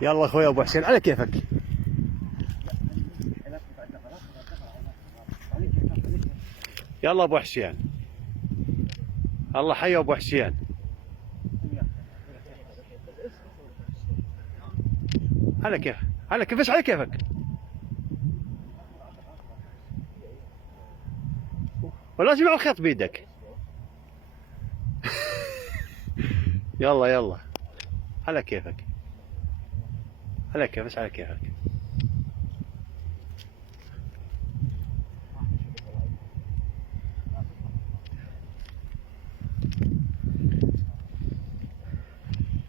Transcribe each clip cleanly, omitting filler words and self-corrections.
يلا اخوي ابو حسين على كيفك. يلا ابو حسين، الله حي ابو حسين. على كيفك، على كيف، على كيفك. ولازم على الخيط بيدك. يلا يلا على كيفك، على كيفك، على كيفك.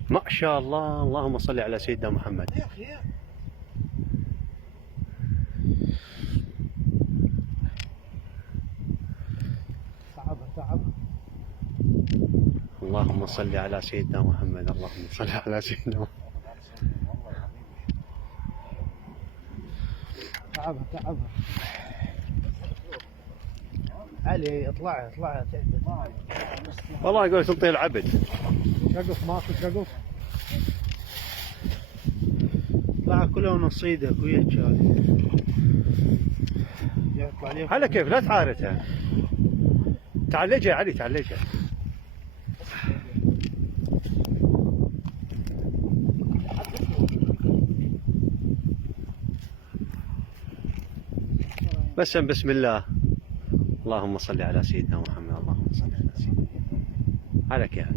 ما شاء الله، اللهم صل على سيدنا محمد. اللهم صل على سيدنا محمد، اللهم صل على سيدنا محمد. تعبها علي، اطلع والله يقول تنطي العبد. شقف، ماكو شقف. طلع كله نصيدك وياك هذه. على كيف، لا تعارتها. تعلجها علي، تعلجها. بسم الله. اللهم صل على سيدنا محمد، اللهم صل على سيدنا محمد. على كيفك.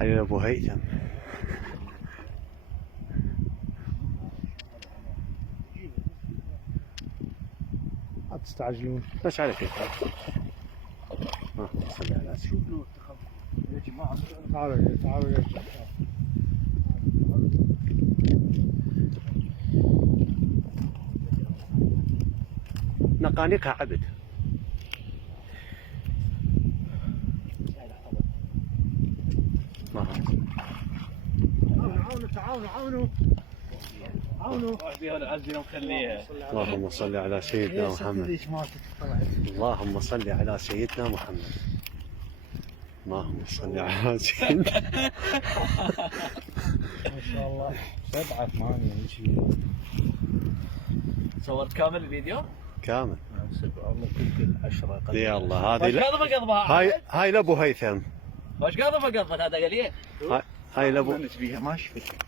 علي ابو هيثم. لا تستعجلون، بس على كيفك. اللهم صل على سيدنا. يا جماعه تعالوا يا رجال. نقانقها عبد. عاونوا اللهم صل على سيدنا محمد. اللهم صل على سيدنا محمد. اللهم صل على سيدنا. ما شاء الله 7 8 شيء. صورت كامل الفيديو؟ كامل. والله كل 10 قدم. يلا هذه هاي لابو هيثم. وش قضبه هذا قال ايه؟ هاي لابو. ما شفت.